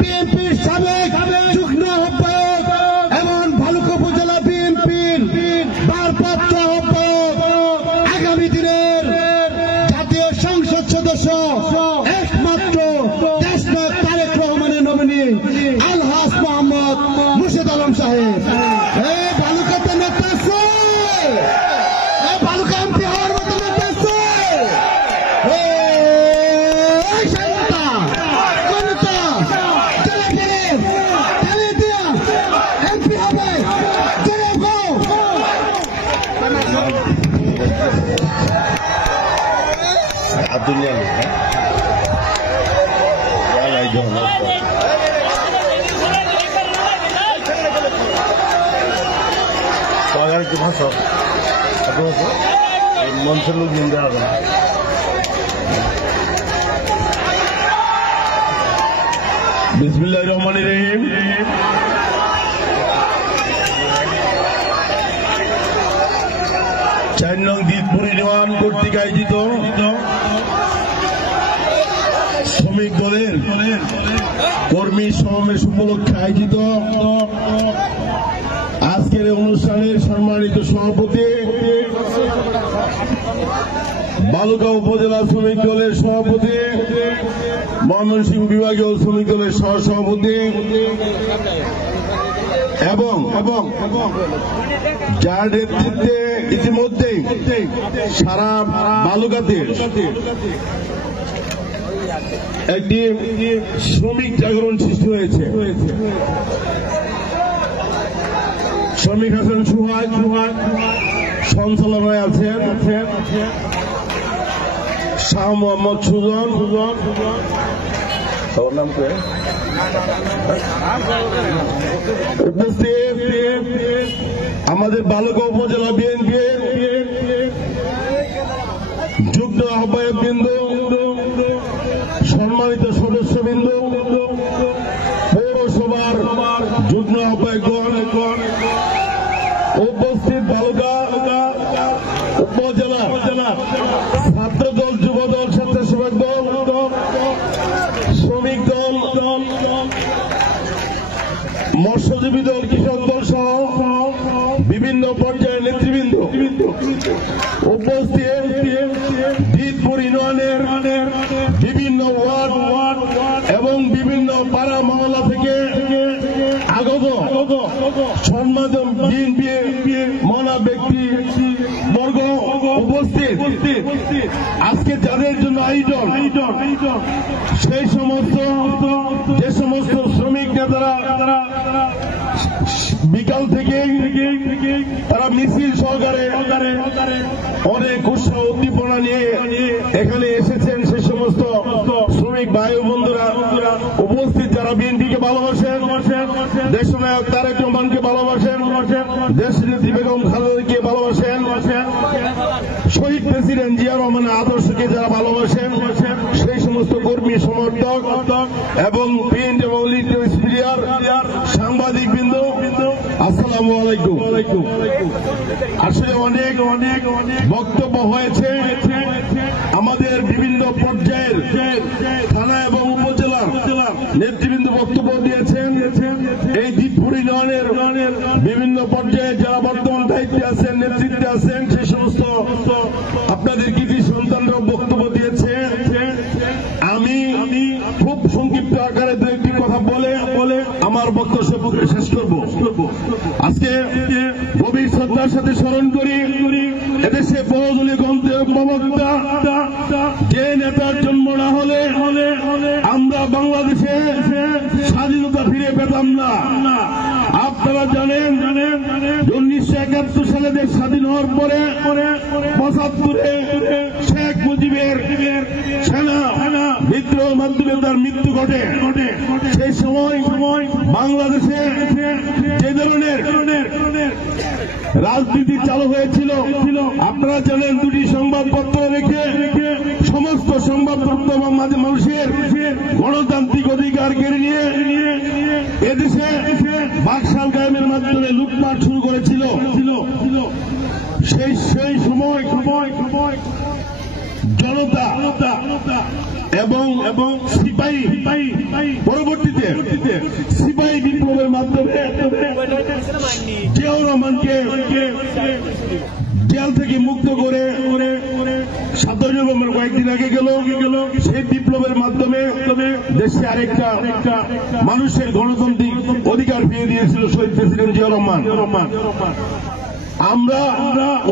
বিএনপির সাবেক যুগ্ম আহ্বায়ক এবং ভালুকা উপজেলা বিএনপির ভারপ্রাপ্ত আহ্বায়ক, আগামী দিনের জাতীয় সংসদ সদস্য একমাত্র দেশনায়ক তারেক রহমানের নমিনি আলহাজ মোহাম্মদ মুর্শেদ আলম সাহেব। এই ভালুকাতে নেতা আছে, এই ভালুকা এমপি হওয়ার মতো নেতা আছে। এমপি হবে Abdullah ke masuk aku monselu nindar Bismillahirrahmanirrahim. চার নং দিতপুর ইউনিয়ন কর্তৃক আয়োজিত শ্রমিক দলের কর্মী সমাবেশ উপলক্ষে আয়োজিত আজকের অনুষ্ঠানের সম্মানিত সভাপতি, বালুকা উপজেলা শ্রমিক দলের সভাপতি, ময়মনসিংহ বিভাগীয় শ্রমিক দলের সহসভাপতি এবং যার নেতৃত্বে ইতিমধ্যেই সারা বালুকাতে একটি শ্রমিক জাগরণ সৃষ্টি হয়েছে। শ্রমিক হাসান সুহাগ সঞ্চালনায় আছেন, শাহ মোহাম্মদ সুজন, উপস্থিত আমাদের বালুকা উপজেলা বিএনপির যুগ্ম আহ্বায়ক বৃন্দ, সম্মানিত সদস্যবৃন্দ, পৌরসভার যুগ্ম আহ্বায়কগণ, উপস্থিত বালুকা উপজেলা ছাত্র দল, যুব দল, স্বেচ্ছাসেবক দল, শ্রমিক দল, মৎস্যজীবী দল, কৃষক দল সহ বিভিন্ন পর্যায়ের নেতৃবৃন্দ, উপস্থিত দিতপুর ইউনিয়নের বিভিন্ন ওয়ার্ড এবং বিভিন্ন পাড়া মহল্লা থেকে আগত সম্মানিত বিএনপি মনা ব্যক্তি বর্গ উপস্থিত, আজকে যাদের জন্য আয়োজন, সেই সমস্ত যে সমস্ত শ্রমিক নেতারা বিকাল থেকে তারা মিছিল সহকারে অনেক উৎসাহ উদ্দীপনা নিয়ে এখানে এসেছেন, সেই সমস্ত শ্রমিক ভাই ও বন্ধুরা উপস্থিত, যারা বিএনপিকে ভালোবাসেন, দেশনায়ক তারেক রহমানকে ভালোবাসেন, দেশনেত্রী বেগম খালেদাকে ভালোবাসেন, শহীদ প্রেসিডেন্ট জিয়া রহমানের আদর্শকে যারা ভালোবাসেন, সেই সমস্ত কর্মী সমর্থক এবং প্রিন্ট এবং ইলেকট্রনিক্স মিডিয়ার সাংবাদিক বৃন্দ, আসসালামু আলাইকুম। আসলে অনেক বক্তব্য হয়েছে, আমাদের বিভিন্ন পর্যায়ের থানা এবং উপজেলার নেতৃবৃন্দ বক্তব্য দিয়েছেন। এই দিতপুর ইউনিয়নের বিভিন্ন পর্যায়ে যারা বর্তমান দায়িত্বে আছেন, নেতৃত্বে আছেন, সেই সমস্ত আপনাদের কৃতি সন্তানরাও বক্তব্য দিয়েছে। আমি খুব সংক্ষিপ্ত আকারে দু একটি কথা বলে আমার বক্তব্য শেষ করব। আজকে গভীর শ্রদ্ধার সাথে স্মরণ করি, এদেশে বহুদলীয় গণতন্ত্র যে নেতার জন্ম না হলে আমরা বাংলাদেশে স্বাধীনতা ফিরে পেতাম না। আপনারা জানেন 1971 সালে দেশ স্বাধীন হওয়ার পরে 75-এ শেখ মুজিবের সেনা বিদ্রোহের মাধ্যমে তার মৃত্যু ঘটে। সেই সময় বাংলাদেশে যে ধরনের রাজনীতি চালু হয়েছিল, আপনারা জানেন দুটি সংবাদপত্র রেখে সমস্ত সংবাদপত্র এবং মাঝে মানুষের গণতান্ত্রিক অধিকার কেড়ে নিয়ে এদেশে বাকশাল কায়েমের মাধ্যমে লুটপাট শুরু করেছিল। সেই সময় জনতা এবং সিপাহী পরবর্তীতে এদেশে আরেকটা মানুষের গণতান্ত্রিক অধিকার ফিরিয়ে দিয়েছিল শহীদ প্রেসিডেন্ট জিয়াউর রহমান। আমরা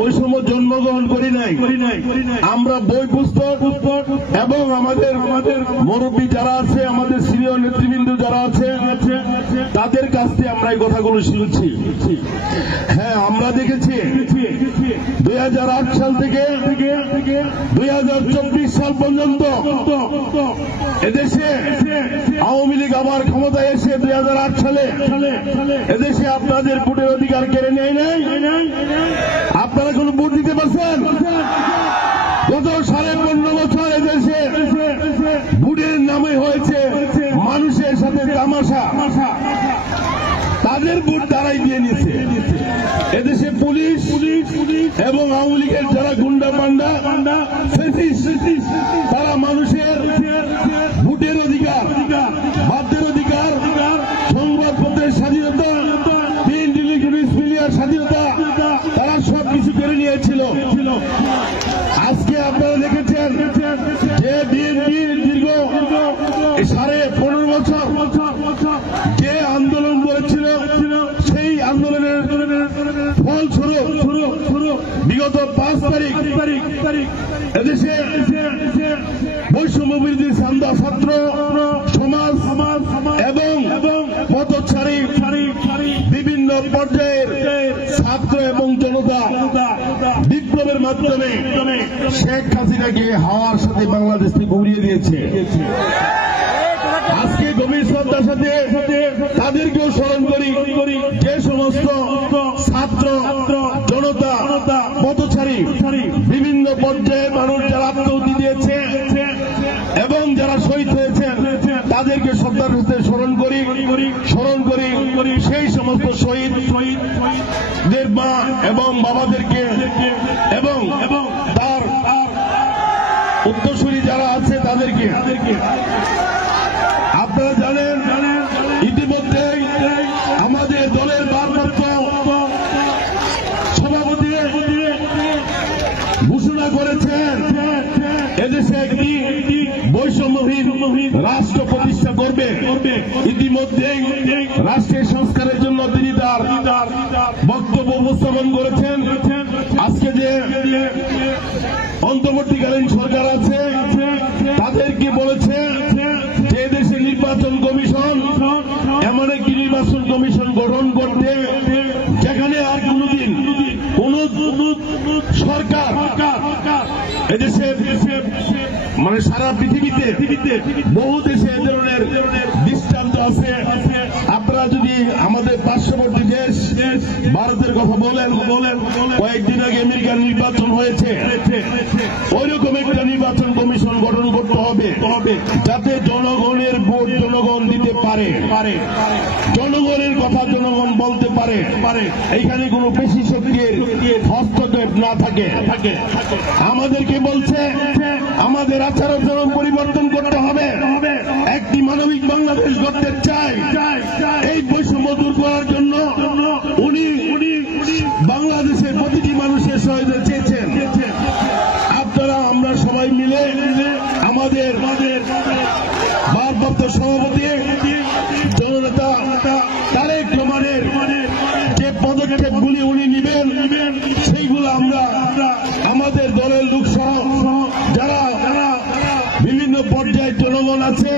ওই সময় জন্মগ্রহণ করি নাই, আমরা বই পুস্তক এবং আমাদের মুরব্বী যারা আছে, আমাদের সিনিয়র নেতৃবৃন্দ যারা আছে, তাদের কাছ থেকে আমরা এই কথাগুলো শুনছি। হ্যাঁ, আমরা দেখেছি 2008 সাল থেকে 2024 সাল পর্যন্ত এদেশে আওয়ামী লীগ আবার ক্ষমতায় এসে 2008 সালে এদেশে আপনাদের ভোটের অধিকার কেড়ে নেয় নাই। আপনারা কোন ভোট দিতে পারছেন? গত 15.5 বছর এদেশে ভোটের নামে হয়েছে মানুষের সাথে তামাশা। তাদের ভোট তারাই দিয়ে নিচ্ছে। এদেশে পুলিশ এবং আওয়ামী লীগের যারা গুন্ডা পান্ডা তারা মানুষের ভোটের অধিকার, বাদ্যের অধিকার, সংবাদপত্রের স্বাধীনতা, মিডিয়ার স্বাধীনতা, তারা সবকিছু কেড়ে নিয়েছিল। আজকে আপনারা দেখেছেন যে বিএনপির দীর্ঘ 15.5 বছর যে আন্দোলন করেছিল, সেই আন্দোলনের ফলস্বরূপ বিগত 5 তারিখ এদেশে বৈষম্য বিরোধী ছাত্র সমাজ এবং পথচারী বিভিন্ন পর্যায়ের ছাত্র এবং জনতা বিপ্লবের মাধ্যমে শেখ হাসিনাকে হাওয়ার সাথে বাংলাদেশ থেকে উড়িয়ে দিয়েছে। আজকে গভীর শ্রদ্ধার সাথে তাদেরকেও স্মরণ করি, যে সমস্ত ছাত্র জনতা পথচারী বিভিন্ন পর্যায়ে মানুষ যারা আত্মহত্যা দিয়েছে এবং যারা শহীদ হয়েছেন, তাদেরকে শ্রদ্ধার সাথে স্মরণ করি। সেই সমস্ত শহীদদের মা এবং বাবাদেরকে এবং তার উত্তরসূরি যারা আছে তাদেরকে। আপনারা জানেন ইতিমধ্যে আমাদের দলের ভারপ্রাপ্ত সভাপতি ঘোষণা করেছেন এদেশে একটি বৈষম্যহীন রাষ্ট্র প্রতিষ্ঠা করবে। ইতিমধ্যেই রাষ্ট্রের সংস্কারের জন্য তিনি তার বক্তব্য উপস্থাপন করেছেন। আজকে যে অন্তর্বর্তীকালীন সরকার আছে তাদেরকে বলেছে যে এদেশে নির্বাচন কমিশন, এমন একটি নির্বাচন কমিশন গঠন করতে যেখানে আর কোনদিন কোন সরকার এদেশে মানে সারা পৃথিবীতে বহু দেশে এ ধরনের দৃষ্টান্ত আছে। আপনারা যদি আমাদের পার্শ্ববর্তী দেশ ভারতের কথা বলেন, কয়েকদিন আগে আমেরিকার নির্বাচন হয়েছে, ওইরকম একটা নির্বাচন কমিশন গঠন করতে হবে যাতে জনগণের ভোট জনগণ দিতে পারে, জনগণের কথা জনগণ বলতে পারে, এইখানে কোনো পেশি শক্তির হস্তক্ষেপ না থাকে। আমাদেরকে বলছে আমাদের আচার আচরণ পরিবর্তন করতে হবে, একটি মানবিক বাংলাদেশ গড়তে চাই। এই বৈষম্য দূর করার জন্য উনি বাংলাদেশের প্রতিটি মানুষের সহায়তা চেয়েছেন। আপনারা আমরা সবাই মিলে আমাদের ভারপ্রাপ্ত সভাপতি জননেতা তারেক রহমানের যে পদক্ষেপগুলি উনি নেবেন সেইগুলো আমরা আমাদের দলের লোক সহ যারা বিভিন্ন পর্যায়ে জনগণ আছে,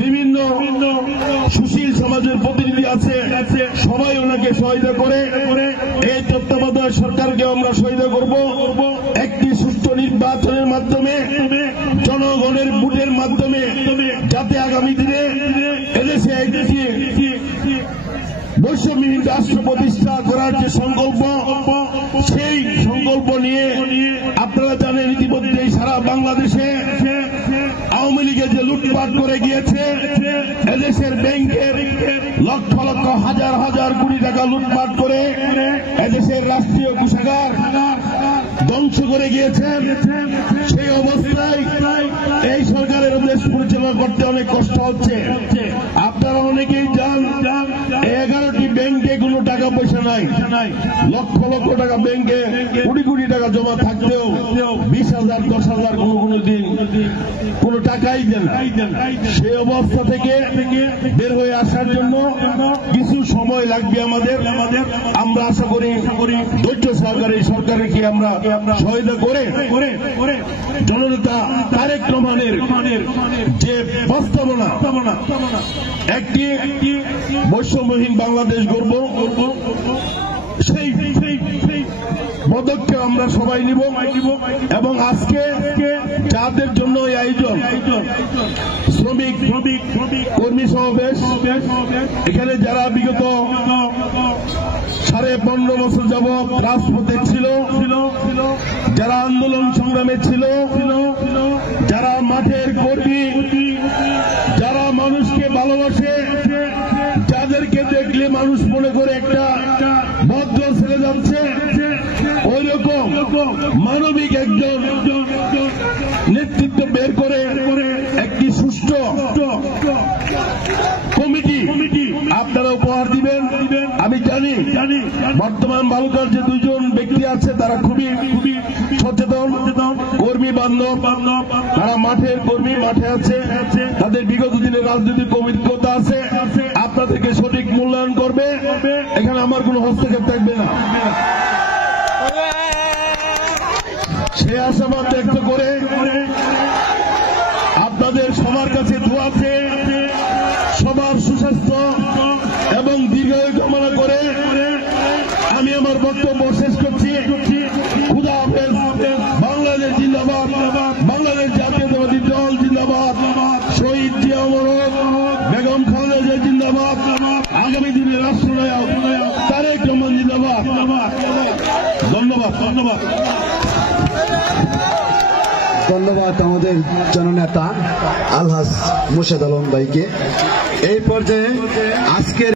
বিভিন্ন সুশীল সমাজের প্রতিনিধি আছে, সবাই ওনাকে সহায়তা করে এই তত্ত্বাবধায়ক সরকারকে আমরা সহায়তা করব একটি সুষ্ঠু নির্বাচনের মাধ্যমে, জনগণের ভোটের মাধ্যমে, যাতে আগামী দিনে এদেশে একটি বৈষম্যহীন রাষ্ট্র প্রতিষ্ঠা করার যে সংকল্প, সেই সংকল্প নিয়ে আপনারা জানেন ইতিমধ্যে সারা বাংলাদেশে আওয়ামী লীগের যে লুটপাট করে গিয়েছে, এদেশের ব্যাংকের লক্ষ লক্ষ হাজার হাজার কোটি টাকা লুটপাট করে এদেশের রাষ্ট্রীয় কোষাগার ধ্বংস করে গিয়েছেন। সেই অবস্থায় এই সরকারের দেশ পরিচালনা করতে অনেক কষ্ট হচ্ছে। আপনারা অনেকেই জান 11টি ব্যাংকে কোনো টাকা পয়সা নাই। লক্ষ লক্ষ টাকা ব্যাংকে কোটি কোটি টাকা জমা থাকতেও 20,000 10,000 কোনো দিন কোনো টাকাই দেন না। সেই অবস্থা থেকে বের হয়ে আসার জন্য কিছু সময় লাগবে আমাদের। আমরা আশা করি ধৈর্য সহকারে এই সরকারকে আমরা সহায়তা করে জননেতা তারেক রহমানের যে প্রস্তাবনা একটি বৈষম্যহীন বাংলাদেশ গড়ব, সেই পদক্ষেপ আমরা সবাই নিব। এবং আজকে যাদের জন্য এই আয়োজন, শ্রমিক কর্মী সমাবেশ, এখানে যারা বিগত 15.5 বছর যাবৎ রাজপথে ছিল, যারা আন্দোলন সংগ্রামে ছিল, যারা মাঠের কর্মী, যারা মানুষকে ভালোবাসে, যাদেরকে দেখলে মানুষ মনে করে একটা ভদ্র ছেলে যাচ্ছে, ওই রকম মানবিক একজন নেতৃত্ব বের করে একটি সুষ্ঠু কমিটি আপনারা উপহার দিবেন। আমি জানি বর্তমান বালুকার যে 2জন ব্যক্তি আছে তারা খুবই সচেতন, কর্মী বান্ধব, তারা মাঠের কর্মী, মাঠে আছে, তাদের বিগত দিনের রাজনৈতিক অভিজ্ঞতা আছে, আপনাদেরকে সঠিক মূল্যায়ন করবে। এখানে আমার কোনো হস্তক্ষেপ থাকবে না। সে আশাবাদ ব্যক্ত করে আপনাদের সবার কাছে দোয়া চেয়ে সবার সুস্বাস্থ্য এবং দীর্ঘায়ু কামনা করে আমি আমার বক্তব্য শেষ করছি। খুদা হাফেজ। বাংলাদেশ জিন্দাবাদ, বাংলাদেশ জাতীয়তাবাদী দল জিন্দাবাদ, শহীদ জিয়া মরণ, বেগম খালেদা জিয়া জিন্দাবাদ, আগামী দিনের রাষ্ট্রনায়ক তারেক রহমান জিন্দাবাদ। ধন্যবাদ। ধন্যবাদ আমাদের জননেতা আলহাজ মোর্শেদ আলম ভাইকে। এই পর্যায়ে আজকের